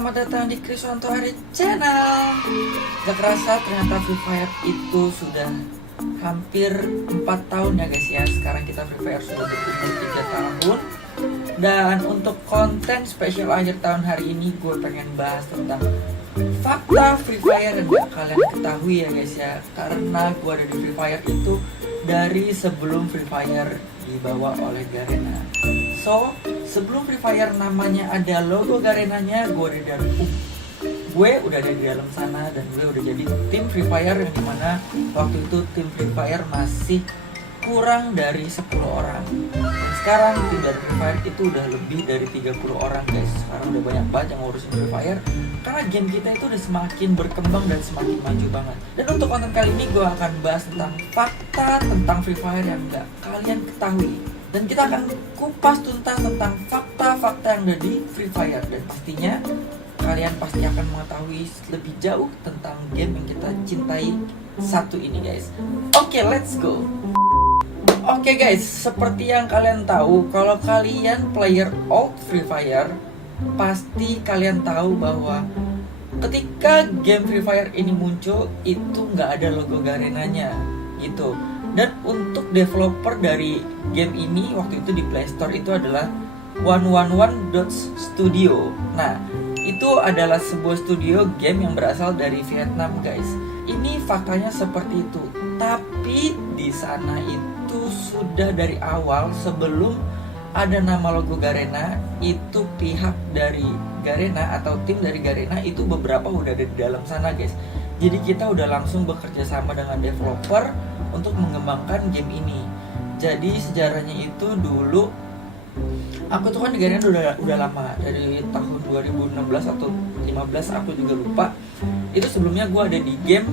selamat datang di Kriswanto Ari Channel. Gak kerasa ternyata Free Fire itu sudah hampir 4 tahun ya guys ya. Sekarang kita Free Fire sudah berumur 3 tahun. Dan untuk konten spesial akhir tahun hari ini gue pengen bahas tentang fakta Free Fire yang gak kalian ketahui ya guys ya. Karena gue ada di Free Fire itu dari sebelum Free Fire dibawa oleh Garena. So, sebelum Free Fire namanya ada logo Garenanya, gue udah ada di dalam sana dan gue udah jadi tim Free Fire yang dimana waktu itu tim Free Fire masih kurang dari 10 orang. Dan sekarang tim dari Free Fire itu udah lebih dari 30 orang guys. Sekarang udah banyak banget yang ngurusin Free Fire karena game kita itu udah semakin berkembang dan semakin maju banget. Dan untuk konten kali ini gue akan bahas tentang fakta tentang Free Fire yang gak kalian ketahui. Dan kita akan kupas tuntas tentang fakta-fakta yang ada di Free Fire. Dan pastinya kalian pasti akan mengetahui lebih jauh tentang game yang kita cintai satu ini guys. Oke, let's go. Oke guys, seperti yang kalian tahu, kalau kalian player old Free Fire, pasti kalian tahu bahwa ketika game Free Fire ini muncul, itu nggak ada logo Garenanya gitu. Dan untuk developer dari game ini waktu itu di Play Store itu adalah 111.studio. Nah, itu adalah sebuah studio game yang berasal dari Vietnam guys. Ini faktanya seperti itu. Tapi di sana itu sudah dari awal sebelum ada nama logo Garena, itu pihak dari Garena atau tim dari Garena itu beberapa udah ada di dalam sana guys. Jadi kita udah langsung bekerja sama dengan developer untuk mengembangkan game ini. Jadi sejarahnya itu dulu aku tuh kan di Garena udah lama, dari tahun 2016 atau 15 aku juga lupa. Itu sebelumnya gue ada di game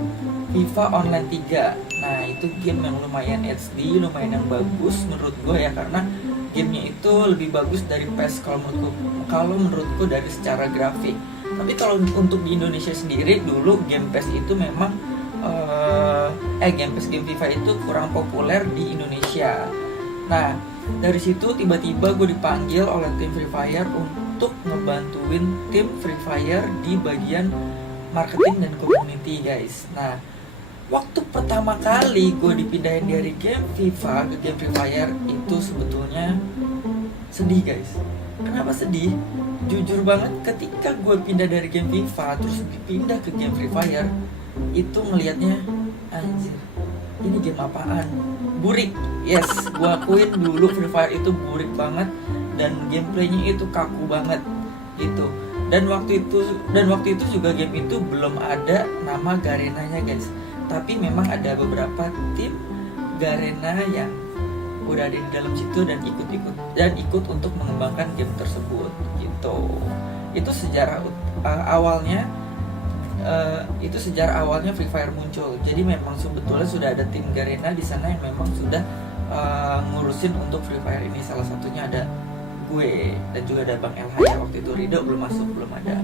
FIFA Online 3. Nah itu game yang lumayan HD, lumayan yang bagus menurut gue ya, karena gamenya itu lebih bagus dari PES kalau menurutku dari secara grafik. Tapi kalau untuk di Indonesia sendiri dulu game PES itu memang game FIFA itu kurang populer di Indonesia. Nah dari situ tiba-tiba gue dipanggil oleh tim Free Fire untuk ngebantuin tim Free Fire di bagian marketing dan community guys. Nah waktu pertama kali gue dipindahin dari game FIFA ke game Free Fire itu sebetulnya sedih guys. Kenapa sedih? Jujur banget ketika gue pindah dari game FIFA terus dipindah ke game Free Fire, itu ngelihatnya anjir, ini game apaan? Burik. Yes, gue akuin dulu Free Fire itu burik banget dan gameplaynya itu kaku banget gitu. Dan waktu itu juga game itu belum ada nama Garenanya guys. Tapi memang ada beberapa tim Garena yang udah ada di dalam situ dan ikut untuk mengembangkan game tersebut gitu. Itu sejarah awalnya Free Fire muncul. Jadi memang sebetulnya sudah ada tim Garena di sana yang memang sudah ngurusin untuk Free Fire ini. Salah satunya ada gue dan juga ada Bang Elhaya. Waktu itu Rido belum ada.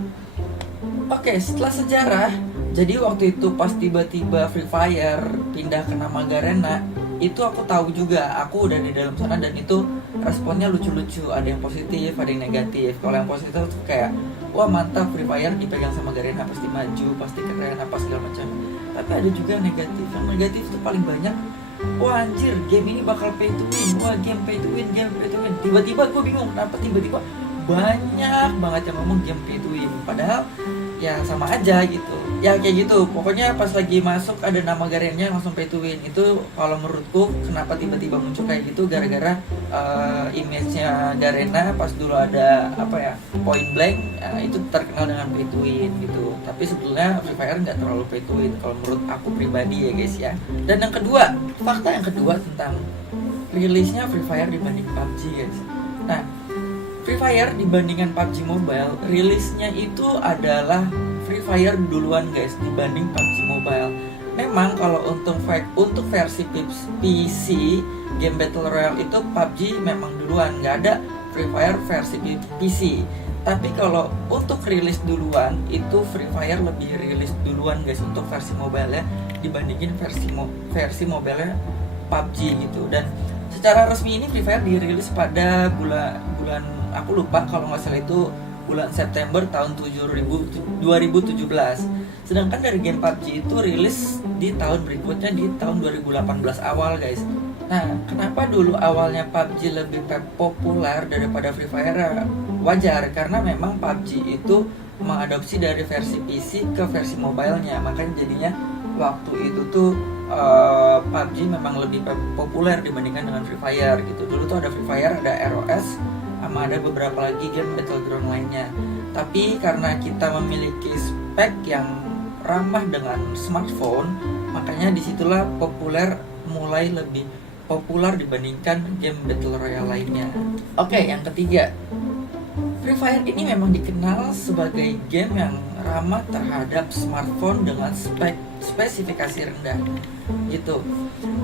Oke, setelah sejarah, jadi waktu itu pas tiba-tiba Free Fire pindah ke nama Garena, itu aku tahu juga, aku udah di dalam sana dan itu responnya lucu-lucu, ada yang positif, ada yang negatif. Kalau yang positif tuh kayak, wah mantap Free Fire dipegang sama Garena, pasti maju, pasti keren, apa segala macam. Tapi ada juga yang negatif tuh paling banyak, wah anjir game ini bakal pay to win, wah game pay to win. Tiba-tiba gue bingung, kenapa tiba-tiba banyak banget yang ngomong game pay to win, padahal ya sama aja gitu. Ya kayak gitu, pokoknya pas lagi masuk ada nama Garenanya langsung pay to win. Itu kalau menurutku kenapa tiba-tiba muncul kayak gitu, gara-gara image-nya Garena pas dulu ada Point Blank, itu terkenal dengan pay to win gitu. Tapi sebetulnya Free Fire nggak terlalu pay to win kalau menurut aku pribadi ya guys ya. Dan yang kedua, fakta yang kedua tentang rilisnya Free Fire dibanding PUBG guys. Nah Free Fire dibandingkan PUBG Mobile, rilisnya itu adalah Free Fire duluan guys dibanding PUBG Mobile. Memang kalau untuk versi PC game Battle Royale itu PUBG memang duluan, nggak ada Free Fire versi PC. Tapi kalau untuk rilis duluan itu Free Fire lebih rilis duluan guys untuk versi mobile ya, dibandingin versi mobile PUBG gitu. Dan secara resmi ini Free Fire dirilis pada bulan aku lupa, kalau nggak salah itu bulan September tahun 2017. Sedangkan dari game PUBG itu rilis di tahun berikutnya di tahun 2018 awal guys. Nah, kenapa dulu awalnya PUBG lebih populer daripada Free Fire? Wajar, karena memang PUBG itu mengadopsi dari versi PC ke versi mobile-nya. Makanya jadinya waktu itu tuh PUBG memang lebih populer dibandingkan dengan Free Fire gitu. Dulu tuh ada Free Fire, ada ROS, sama ada beberapa lagi game Battleground lainnya. Tapi karena kita memiliki spek yang ramah dengan smartphone, makanya disitulah mulai lebih populer dibandingkan game Battle Royale lainnya. Oke, yang ketiga, Free Fire ini memang dikenal sebagai game yang ramah terhadap smartphone dengan spesifikasi rendah gitu.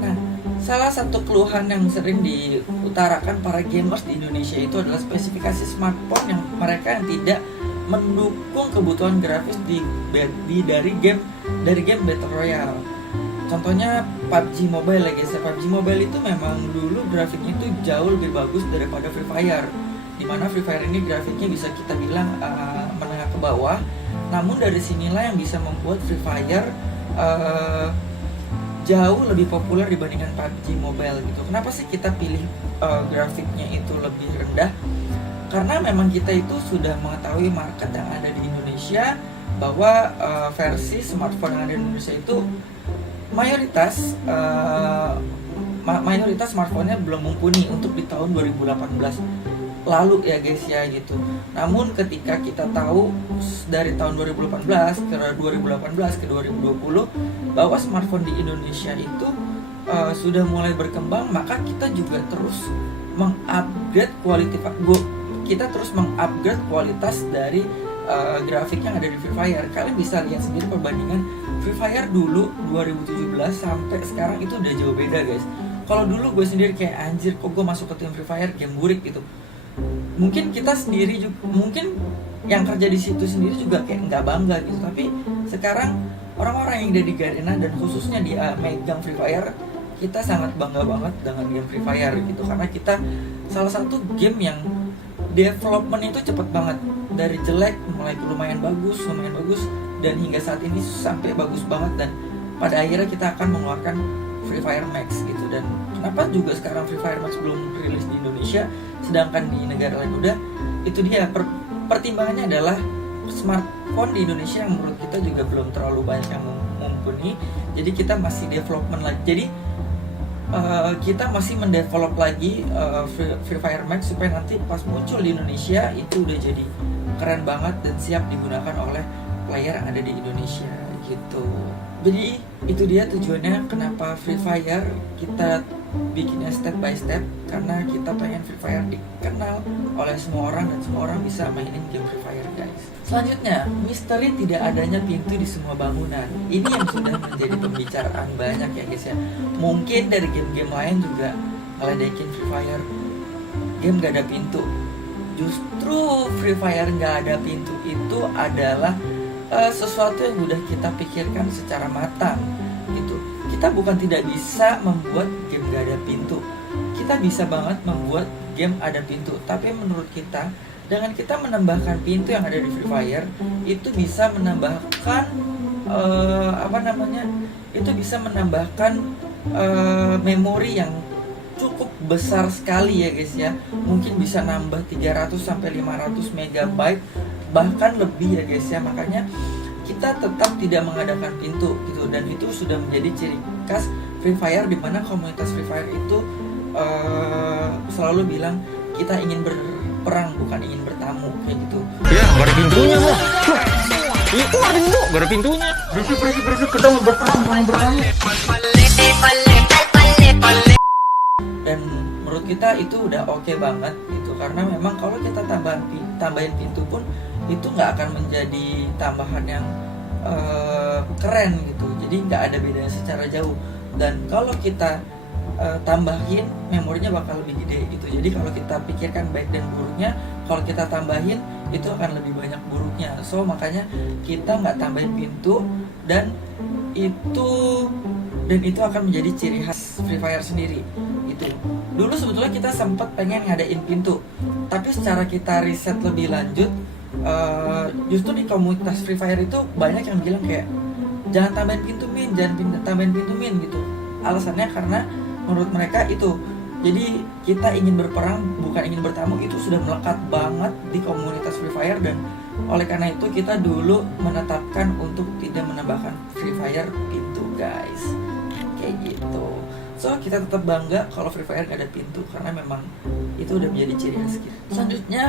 Nah, salah satu keluhan yang sering diutarakan para gamers di Indonesia itu adalah spesifikasi smartphone yang mereka yang tidak mendukung kebutuhan grafis dari game Battle Royale. Contohnya PUBG Mobile ya guys. PUBG Mobile itu memang dulu grafiknya itu jauh lebih bagus daripada Free Fire. Dimana Free Fire ini grafiknya bisa kita bilang menengah ke bawah. Namun dari sinilah yang bisa membuat Free Fire jauh lebih populer dibandingkan PUBG Mobile gitu. Kenapa sih kita pilih grafiknya itu lebih rendah? Karena memang kita itu sudah mengetahui market yang ada di Indonesia, bahwa versi smartphone yang ada di Indonesia itu mayoritas smartphone-nya belum mumpuni untuk di tahun 2018 lalu ya guys ya gitu. Namun ketika kita tahu dari tahun 2018 ke 2020 bahwa smartphone di Indonesia itu sudah mulai berkembang, maka kita juga terus mengupgrade kualitas dari grafik yang ada di Free Fire. Kalian bisa lihat sendiri perbandingan Free Fire dulu 2017 sampai sekarang itu udah jauh beda guys. Kalau dulu gue sendiri kayak anjir kok gue masuk ke tim Free Fire, game burik gitu. Mungkin kita sendiri juga, mungkin yang kerja di situ sendiri juga kayak nggak bangga gitu. Tapi sekarang orang-orang yang ada di Garena dan khususnya di megang Free Fire, kita sangat bangga banget dengan game Free Fire gitu. Karena kita salah satu game yang development itu cepet banget, dari jelek mulai lumayan bagus dan hingga saat ini sampai bagus banget, dan pada akhirnya kita akan mengeluarkan Free Fire Max gitu. Dan kenapa juga sekarang Free Fire Max belum rilis di Indonesia sedangkan di negara lain udah? Itu dia pertimbangannya adalah smartphone di Indonesia yang menurut kita juga belum terlalu banyak yang mumpuni. Jadi kita masih development lagi. Jadi kita masih mendevelop lagi Free Fire Max supaya nanti pas muncul di Indonesia itu udah jadi keren banget dan siap digunakan oleh player yang ada di Indonesia gitu. Jadi itu dia tujuannya kenapa Free Fire kita bikinnya step by step, karena kita pengen Free Fire dikenal oleh semua orang dan semua orang bisa mainin game Free Fire guys. Selanjutnya, misteri tidak adanya pintu di semua bangunan. Ini yang sudah menjadi pembicaraan banyak ya guys ya. Mungkin dari game-game lain juga ngeledekin Free Fire, game gak ada pintu. Justru Free Fire gak ada pintu itu adalah sesuatu yang udah kita pikirkan secara matang gitu. Kita bukan tidak bisa membuat game gak ada pintu, kita bisa banget membuat game ada pintu. Tapi menurut kita, dengan kita menambahkan pintu yang ada di Free Fire, itu bisa menambahkan memori yang cukup besar sekali ya guys ya. Mungkin bisa nambah 300 sampai 500 megabyte bahkan lebih ya guys ya. Makanya kita tetap tidak mengadakan pintu gitu, dan itu sudah menjadi ciri khas Free Fire, di mana komunitas Free Fire itu selalu bilang kita ingin berperang bukan ingin bertamu kayak gitu. Ya, gak ada pintunya loh. Itu ada pintu, gak ada pintunya. Berisik kita mau berperang bukan bertamu. Dan menurut kita itu udah oke banget gitu, karena memang kalau kita tambahin pintu pun itu nggak akan menjadi tambahan yang keren gitu. Jadi nggak ada bedanya secara jauh. Dan kalau kita tambahin, memorinya bakal lebih gede gitu. Jadi kalau kita pikirkan baik dan buruknya, kalau kita tambahin itu akan lebih banyak buruknya. So makanya kita nggak tambahin pintu, dan itu akan menjadi ciri khas Free Fire sendiri gitu. Dulu sebetulnya kita sempat pengen ngadain pintu, tapi secara kita riset lebih lanjut, justru di komunitas Free Fire itu banyak yang bilang kayak jangan tambahin pintu min, tambahin pintu min gitu. Alasannya karena menurut mereka itu, jadi kita ingin berperang bukan ingin bertamu, itu sudah melekat banget di komunitas Free Fire. Dan oleh karena itu kita dulu menetapkan untuk tidak menambahkan Free Fire pintu guys, kayak gitu. So kita tetap bangga kalau Free Fire gak ada pintu, karena memang itu udah menjadi ciri khas kita. Selanjutnya,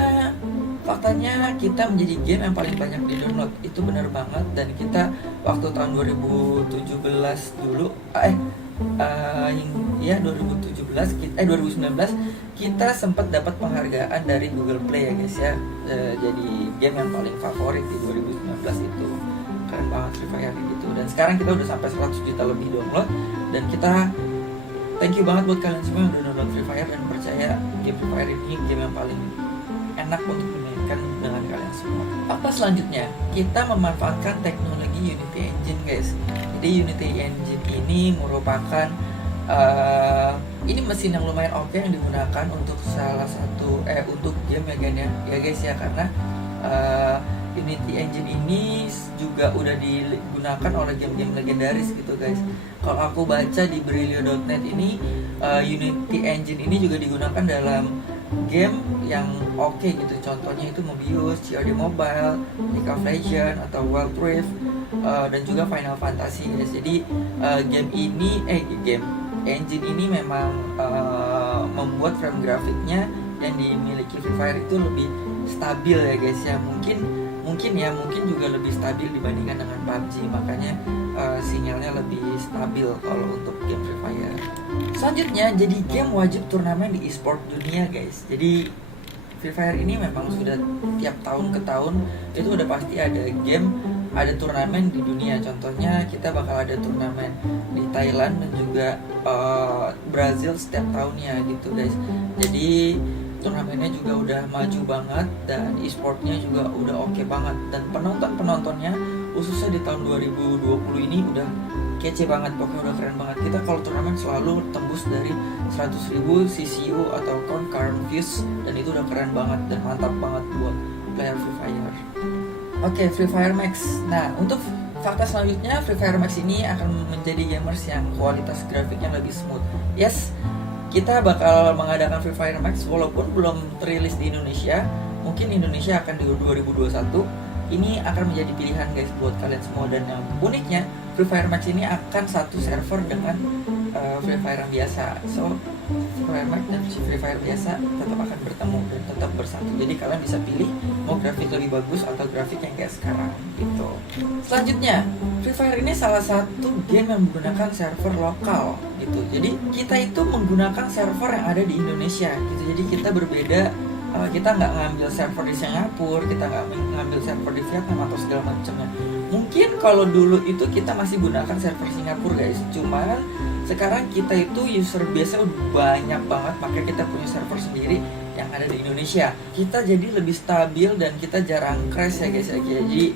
faktanya kita menjadi game yang paling banyak di download. Itu benar banget. Dan kita waktu tahun 2017 dulu, 2019 kita sempat dapat penghargaan dari Google Play ya guys ya. Jadi game yang paling favorit di 2019 itu. Keren banget Free Fire gitu. Dan sekarang kita udah sampai 100 juta lebih download. Dan kita thank you banget buat kalian semua yang udah download Free Fire dan percaya game Free Fire ini game yang paling enak untuk dimainkan dengan kalian semua. Fakta selanjutnya, kita memanfaatkan teknologi Unity Engine guys. Jadi Unity Engine ini merupakan ini mesin yang lumayan oke yang digunakan untuk untuk game ya guys ya, karena Unity Engine ini juga udah digunakan oleh game-game legendaris gitu guys. Kalau aku baca di Brilio.net ini, Unity Engine ini juga digunakan dalam game yang oke gitu. Contohnya itu Mobius, COD Mobile, League of Legends atau Wild Rift, dan juga Final Fantasy guys. Jadi game engine ini memang membuat frame grafiknya yang dimiliki Free Fire itu lebih stabil ya guys ya. Mungkin juga lebih stabil dibandingkan dengan PUBG, makanya sinyalnya lebih stabil kalau untuk game Free Fire. Selanjutnya, jadi game wajib turnamen di e-sport dunia guys. Jadi Free Fire ini memang sudah tiap tahun ke tahun itu udah pasti ada turnamen di dunia. Contohnya kita bakal ada turnamen di Thailand dan juga Brazil setiap tahunnya gitu guys. Jadi turnamennya juga udah maju banget dan e-sportnya juga udah oke banget, dan penontonnya khususnya di tahun 2020 ini udah kece banget, pokoknya udah keren banget. Kita kalau turnamen selalu tembus dari 100.000 CCU atau concurrent views, dan itu udah keren banget dan mantap banget buat player Free Fire. Oke, Free Fire Max. Nah, untuk fakta selanjutnya, Free Fire Max ini akan menjadi gamers yang kualitas grafiknya lebih smooth. Yes, kita bakal mengadakan Free Fire Max walaupun belum terilis di Indonesia. Mungkin Indonesia akan di 2021. Ini akan menjadi pilihan guys buat kalian semua. Dan yang uniknya, Free Fire Max ini akan satu server dengan Free Fire yang biasa. So Free Fire Max dan Free Fire biasa tetap akan bertemu dan tetap bersatu. Jadi kalian bisa pilih mau grafik lebih bagus atau grafik yang kayak sekarang gitu. Selanjutnya, Free Fire ini salah satu game yang menggunakan server lokal gitu. Jadi kita itu menggunakan server yang ada di Indonesia gitu. Jadi kita berbeda. Kita nggak ngambil server di Singapura, kita nggak ngambil server di Vietnam atau segala macamnya. Mungkin kalau dulu itu kita masih gunakan server Singapura guys. Cuman sekarang kita itu user biasa udah banyak banget, makanya kita punya server sendiri yang ada di Indonesia. Kita jadi lebih stabil dan kita jarang crash ya guys ya. Jadi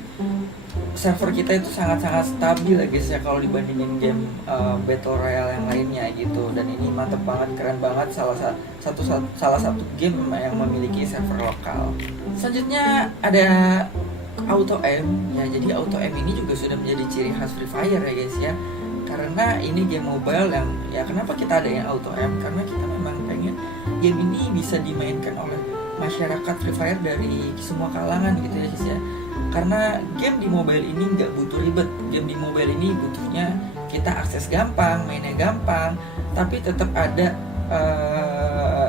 server kita itu sangat-sangat stabil ya guys ya kalau dibandingin game Battle Royale yang lainnya gitu. Dan ini mantep banget, keren banget, salah satu game yang memiliki server lokal. Selanjutnya ada Auto Aim ya. Jadi Auto Aim ini juga sudah menjadi ciri khas Free Fire ya guys ya. Karena ini game mobile yang ya, kenapa kita ada yang Auto Aim? Karena kita memang pengen game ini bisa dimainkan oleh masyarakat Free Fire dari semua kalangan gitu ya guys ya. Karena game di mobile ini nggak butuh ribet. Game di mobile ini butuhnya kita akses gampang, mainnya gampang, tapi tetap ada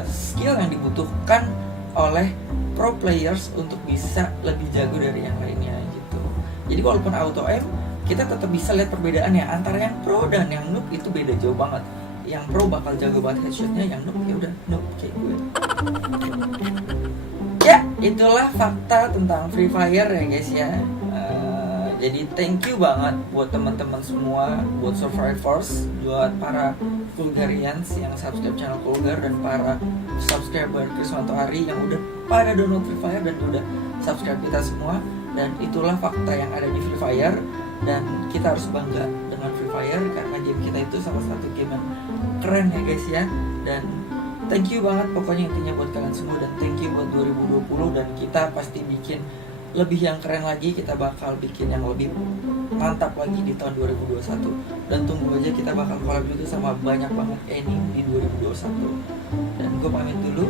skill yang dibutuhkan oleh pro players untuk bisa lebih jago dari yang lainnya gitu. Jadi walaupun Auto Aim, kita tetap bisa lihat perbedaannya antara yang pro dan yang noob, itu beda jauh banget. Yang pro bakal jago banget headshotnya, yang noob ya udah noob kayak gue. Ya, itulah fakta tentang Free Fire ya guys ya. Jadi thank you banget buat teman-teman semua, buat survivors, buat para Kulgarians yang subscribe channel Kulgar, dan para subscriber Kriswanto Hari yang udah pada download Free Fire dan udah subscribe kita semua. Dan itulah fakta yang ada di Free Fire, dan kita harus bangga dengan Free Fire karena game kita itu salah satu game yang keren ya guys ya. Dan thank you banget pokoknya intinya buat kalian semua, dan thank you buat 2020, dan kita pasti bikin lebih yang keren lagi, kita bakal bikin yang lebih mantap lagi di tahun 2021. Dan tunggu aja, kita bakal collab juga sama banyak banget anime di 2021. Dan gue pamit dulu,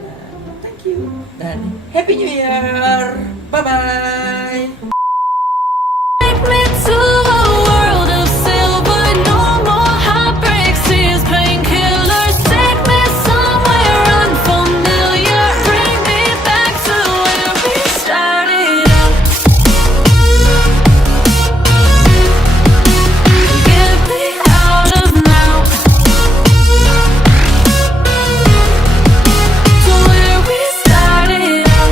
dan thank you dan happy new year, bye bye.